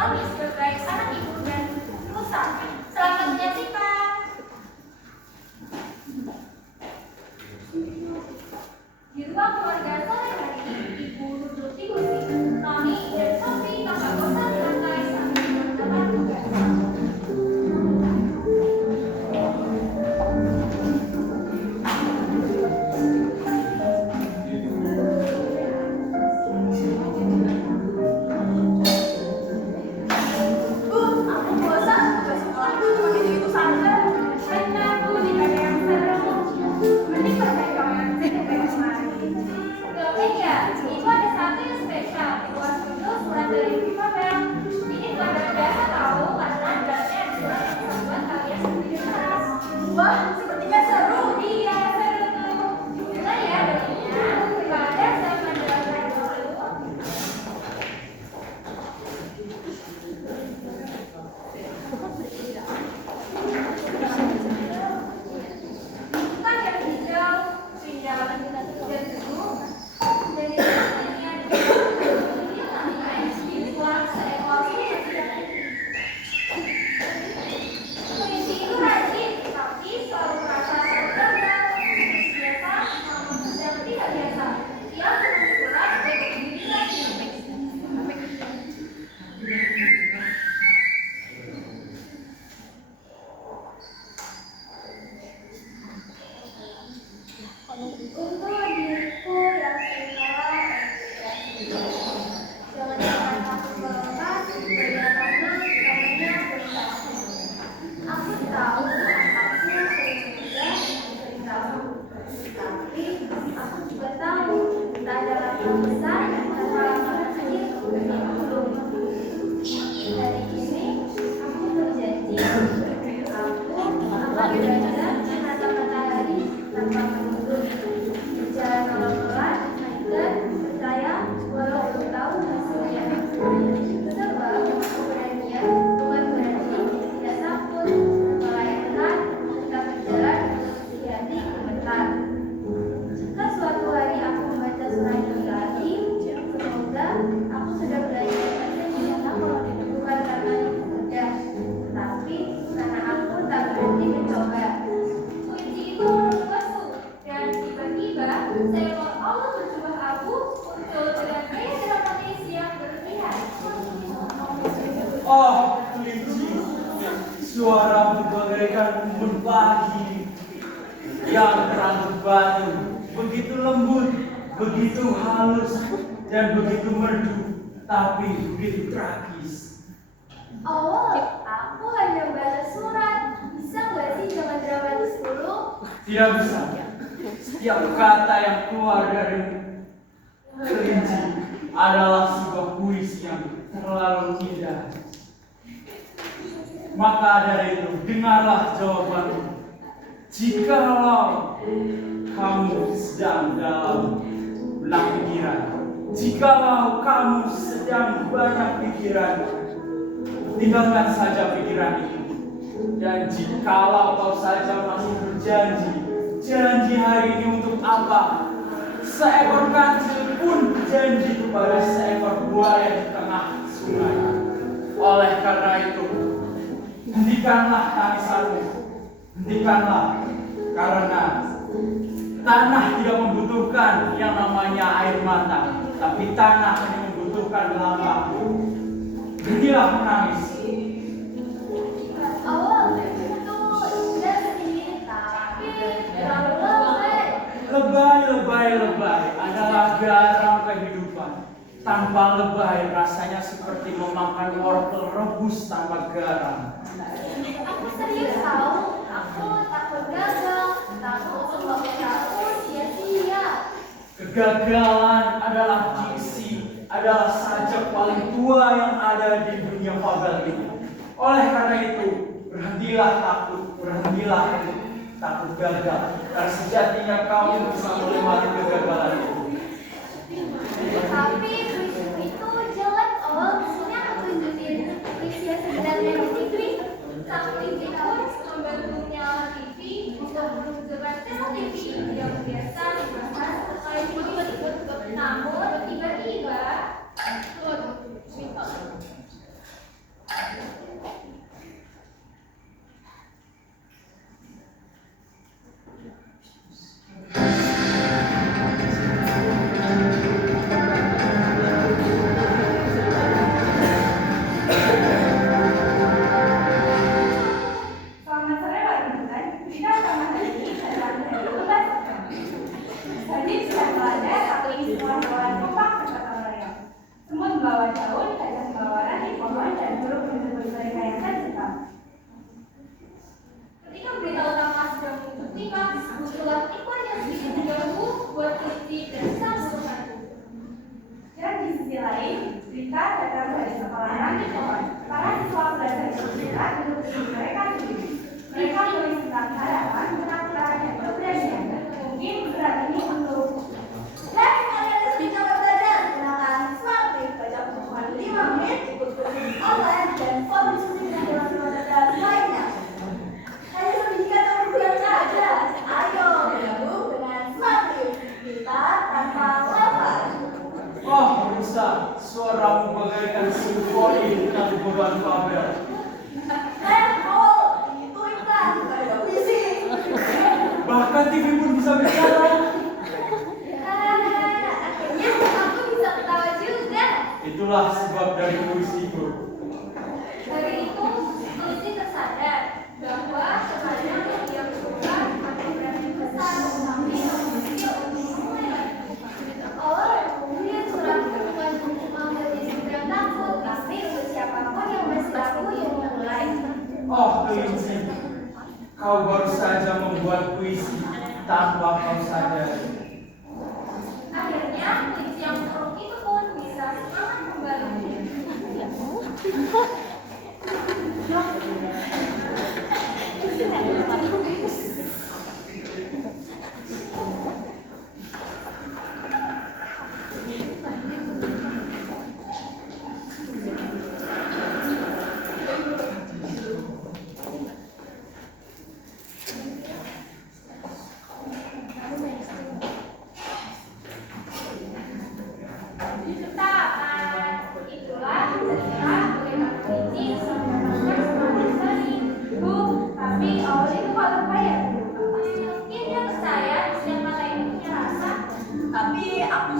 kami sebagai anak ibu dan nusa. Selamat menyaksikan. Di ruang keluarga sore hari ini, ibu duduk di kursi. Tony dan Sophie tampak bosan di lantai sambil mengerjakan tugas. Wah, sepertinya seru. Iya, seru tuh. Gimana ya baginya? Daripada saya menjelaskan dulu. Bukan yang hijau, sehingga dan biru. Dan di dalamnya ini namanya seekor kelinci itu rajin, tapi selalu merasa terganggu. Biasa, namun sedang tidak biasa. Ia menulis surat untuk dirinya sendiri. Untuk diriku yang salah, jangan jangan aku kelas karena namanya beritahu. Aku tahu aku sering juga beritahu, tapi aku juga tahu tak ada langkah besar tanpa langkah kecil yang belum. Dari ini aku berjanji aku akan belajar menata matahari tanpa menunggu, berjalan pelan-pelan dan percaya walau belum tahu hasilnya. Sebab keberanian bukan berarti tidak takut, melainkan kita berjalan meski hati gemetar. Jika suatu hari aku membaca surat ini lagi, semoga aku sudah belajar ternyata bukan karena itu mudah, tetapi karena aku tak berhenti mencoba. Kunci itu menurutku, dan tiba-tiba seekor Allah berjubah abu muncul dengan gaya dramatis yang berlebihan. Oh, kelinci, suara bagaikan embun pagi yang rambut batu, begitu lembut, begitu halus, dan begitu merdu, tapi begitu tragis. Oh, aku hanya baca surat. Bisa nggak sih jangan dramatis dulu? Tidak bisa. Setiap kata yang keluar dari kelinci adalah sebuah puisi yang terlalu indah. Maka dari itu, dengarlah jawabanku. Jikalau kamu sedang dalam benak pikiran, jikalau kamu sedang banyak pikiran, tinggalkan saja pikiran itu. Dan jikalau kau saja masih berjanji, janji hari ini untuk apa? Seekor kancil pun berjanji kepada seekor buaya di tengah sungai. Oleh karena itu, hentikanlah tangisanmu, hentikanlah, karena tanah tidak membutuhkan yang namanya air mata, tapi tanah hanya membutuhkan lambangmu. Berhentilah menangis. Awal itu sudah sedih, tapi terlalu lebay. Lebay adalah garam kehidupan. Tanpa lebay rasanya seperti memakan wortel rebus tanpa garam. Aku serius tahu, aku takut gagal, takut waktu aku sia-sia. Kegagalan adalah diksi, adalah sajak paling tua yang ada di dunia fabel ini. Oleh karena itu, berhentilah takut gagal. Karena sejatinya kamu bisa melewati kegagalan itu. Tapi puisiku itu jelek, maksudnya aku tunjukin puisi yang sebenarnya di TV. Sang puisi pun membantunya TV untuk menunjukkan channel TV yang biasa dibahas oleh TV. Namun tiba-tiba Jadi sudah melanda satu semua hewan kompak berkata mereka. Semut membawa daun, gajah membawa ranting pohon, dan burung menyebut mereka yang tercinta. Ketika berita utama sedang menyimak, muncullah iklan yang sedikit mengganggu buat kunci dan sang burung hantu. Dan di sisi lain, berita datang dari sekolah ranting pohon. Para siswa belajar berbeda duduk di mereka sendiri. Mereka menulis tentang harapan, penampilan, dan keberanian. Mungkin berat ini untuk dan kalian harus mencoba belajar gunakan smartphone baca buku 5 menit, ikut kursus online dan forum diskusi dengan teman-teman lainnya. Hanya pendidikan nomor bulan saja. Ayo bergabung dengan smartphone kita tanpa lapar. Oh, Musa, suaramu bagaikan simfoni tentang beban Fabel. Itu iklan, baca puisi. Bahkan TV pun bisa bicara. Akhirnya aku bisa ketawa juga. Itulah sebab dari puisiku. Dari itu, Lucy tersadar bahwa sebenarnya dia berubah atau berani besar tetapi kecil untuk memulai. Oh, mungkin surat bukan mau menjadi seberang takut, tapi untuk siapapun yang masih ragu yang memulai. Oh, kelinci, kau baru saja membuat puisi tanpa kau sadari. Akhirnya, kelinci yang buruk itu pun bisa semangat kembali. Itulah cerita bagaimana kelinci bisa mendapatkan semangat seni. Bu, tapi awalnya itu kok terbayar? Mungkin dia percaya setiap kata itu punya rasa. Tapi aku